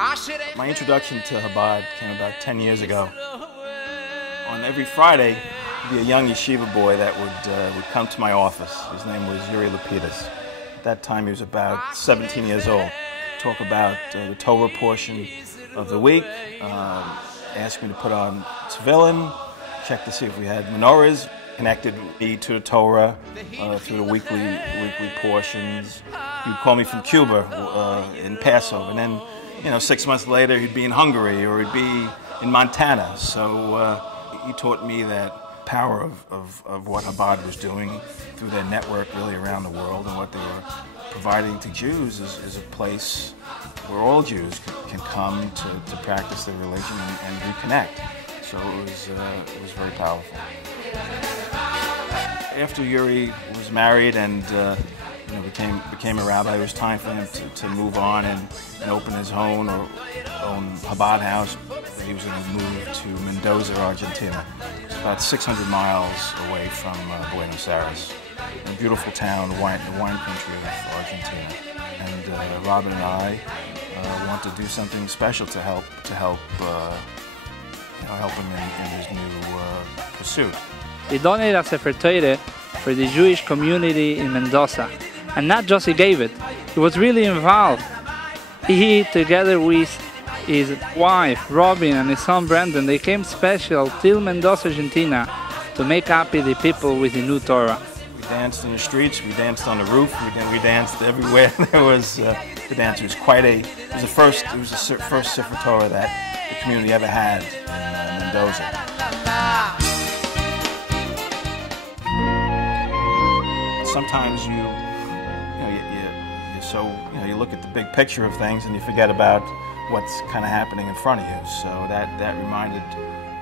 My introduction to Chabad came about 10 years ago. On every Friday, there'd be a young yeshiva boy that would come to my office. His name was Yuri Lapidus. At that time, he was about 17 years old. Talk about the Torah portion of the week, asked me to put on tefillin, check to see if we had menorahs, connected me to the Torah through the weekly portions. He'd call me from Cuba in Passover, and then 6 months later he'd be in Hungary or he'd be in Montana. So he taught me that power of what Chabad was doing through their network really around the world, and what they were providing to Jews is a place where all Jews can come to practice their religion and reconnect. So it was very powerful. After Yuri was married and became a rabbi, it was time for him to move on and open his own Chabad house. He was going to move to Mendoza, Argentina. It's about 600 miles away from Buenos Aires. A beautiful town, the wine country of Argentina. And Robbin and I want to do something special to help him in his new pursuit. He donated a Sefer Torah for the Jewish community in Mendoza. And not just he gave it, he was really involved. He, together with his wife, Robbin, and his son, Brandon, they came special till Mendoza, Argentina, to make happy the people with the new Torah. We danced in the streets, we danced on the roof, we danced everywhere. There was the dance. It was the first Sefer Torah that the community ever had in Mendoza. Sometimes you look at the big picture of things and you forget about what's kind of happening in front of you. So that reminded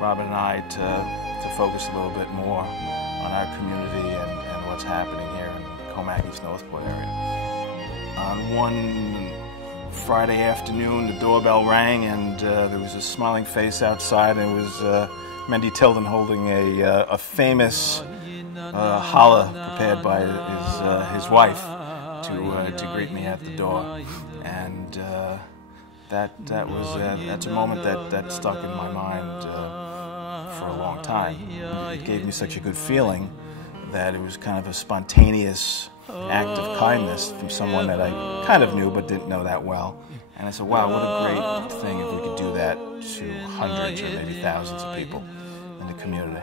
Robbin and I to focus a little bit more on our community and what's happening here in Commack, East Northport area. On one Friday afternoon, the doorbell rang and there was a smiling face outside, and it was Mendy Tilden holding a famous challah prepared by his wife to greet me at the door, and that's a moment that stuck in my mind for a long time. It gave me such a good feeling that it was kind of a spontaneous act of kindness from someone that I kind of knew but didn't know that well. And I said, wow, what a great thing if we could do that to hundreds or maybe thousands of people in the community.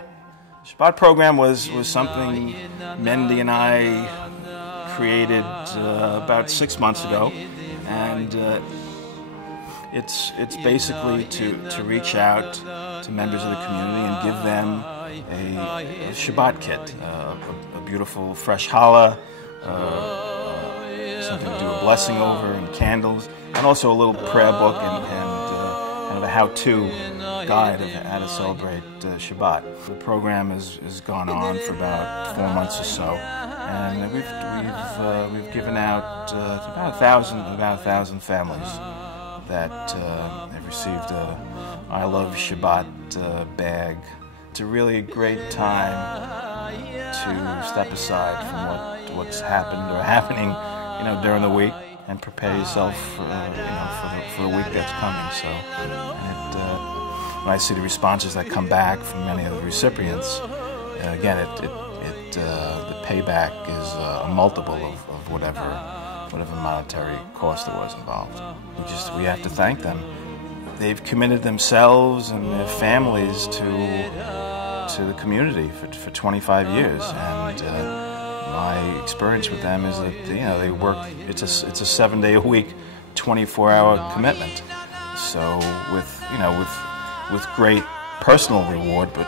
The Chabad program was something Mendy and I created about 6 months ago, and it's basically to reach out to members of the community and give them a Shabbat kit, a beautiful fresh challah, something to do a blessing over, and candles, and also a little prayer book and kind of a how-to guide of how to celebrate Shabbat. The program has gone on for about 4 months or so, and we've given out about 1,000 families that have received a I Love Shabbat bag. It's a really great time to step aside from what's happened or happening, during the week, and prepare yourself for the week that's coming. So, when I see the responses that come back from many of the recipients, again, the payback is a multiple of whatever monetary cost there was involved. We have to thank them. They've committed themselves and their families to the community for 25 years, and my experience with them is that they work. It's a 7-day-a-week, 24-hour commitment. So with great personal reward, but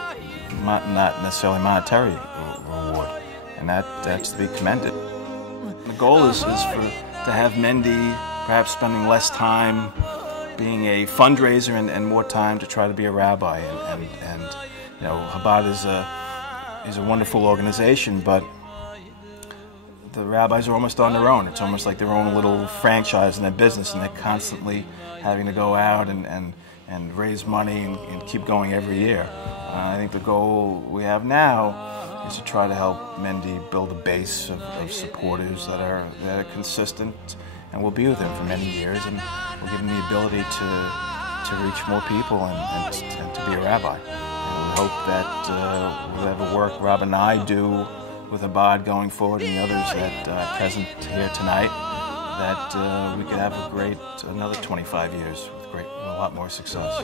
not necessarily monetary reward, and that's to be commended. The goal is to have Mendy perhaps spending less time being a fundraiser and more time to try to be a rabbi. And Chabad is a wonderful organization, but the rabbis are almost on their own. It's almost like their own little franchise in their business, and they're constantly having to go out and raise money and keep going every year. I think the goal we have now is to try to help Mendy build a base of supporters that are consistent and will be with him for many years, and will give him the ability to reach more people and to be a rabbi. And we hope that whatever work Rob and I do with Chabad going forward and the others that are present here tonight, that we could have another 25 years with a lot more success.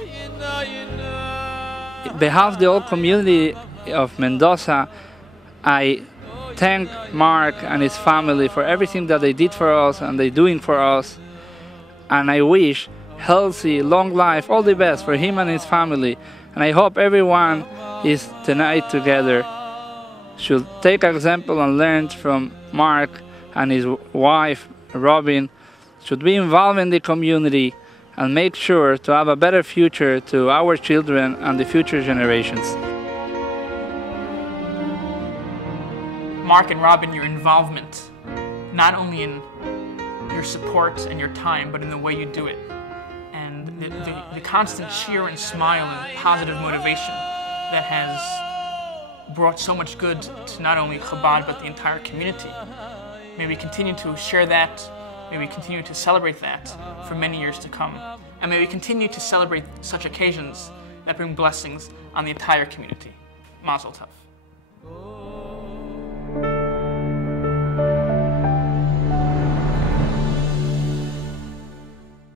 On behalf of the whole community of Mendoza, I thank Mark and his family for everything that they did for us and they're doing for us. And I wish healthy, long life, all the best for him and his family. And I hope everyone is tonight together should take example and learn from Mark and his wife, Robbin, should be involved in the community and make sure to have a better future to our children and the future generations. Mark and Robbin, your involvement, not only in your support and your time, but in the way you do it. And the constant cheer and smile and positive motivation that has brought so much good to not only Chabad, but the entire community. May we continue to share that, may we continue to celebrate that for many years to come. And may we continue to celebrate such occasions that bring blessings on the entire community. Mazel tov.